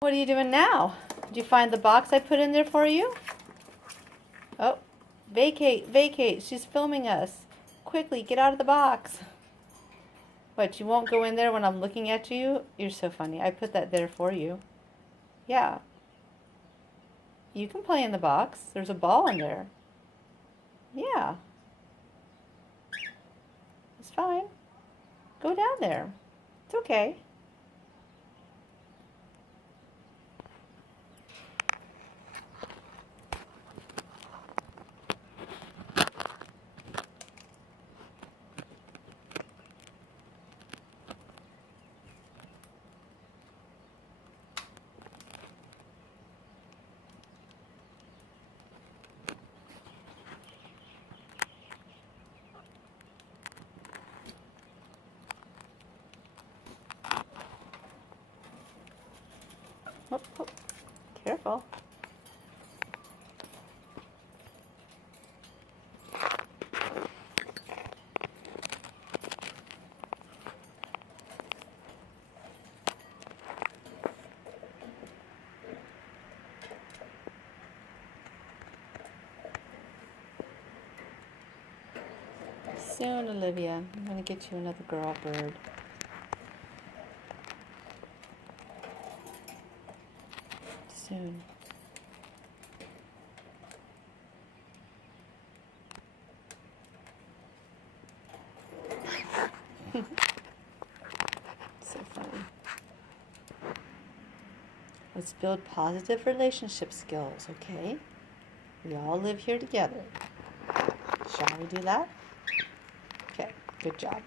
What are you doing now? Did you find the box I put in there for you? Oh, vacate, vacate. She's filming us. Quickly, get out of the box. What, you won't go in there when I'm looking at you? You're so funny. I put that there for you. Yeah. You can play in the box. There's a ball in there. Yeah. It's fine. Go down there. It's okay. Oh, oh. Careful. Soon, Olivia. I'm going to get you another girl bird. Soon. So funny. Let's build positive relationship skills, okay? We all live here together. Shall we do that? Okay, good job.